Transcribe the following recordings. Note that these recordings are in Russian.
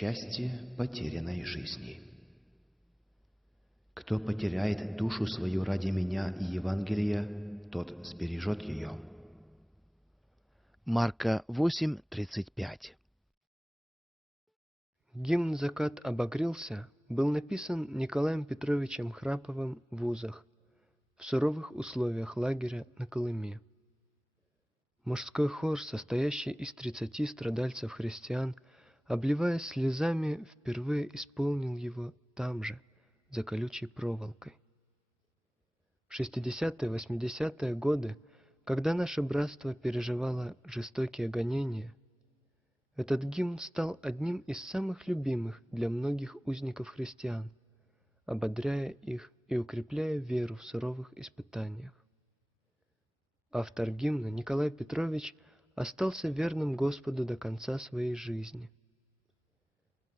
Счастье потерянной жизни. Кто потеряет душу свою ради меня и Евангелия, тот сбережет ее. Марка 8:35. Гимн «Закат обогрелся» был написан Николаем Петровичем Храповым в Узах, в суровых условиях лагеря на Колыме. Мужской хор, состоящий из 30 страдальцев-христиан, обливаясь слезами, впервые исполнил его там же, за колючей проволокой. В 60-80-е годы, когда наше братство переживало жестокие гонения, этот гимн стал одним из самых любимых для многих узников-христиан, ободряя их и укрепляя веру в суровых испытаниях. Автор гимна Николай Петрович остался верным Господу до конца своей жизни.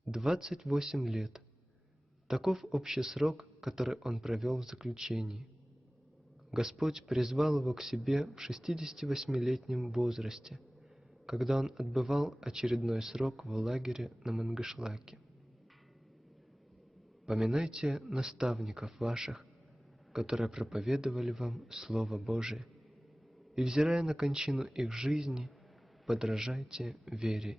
28 лет. Таков общий срок, который он провел в заключении. Господь призвал его к себе в 68-летнем возрасте, когда он отбывал очередной срок в лагере на Мангышлаке. Поминайте наставников ваших, которые проповедовали вам Слово Божие, и, взирая на кончину их жизни, подражайте вере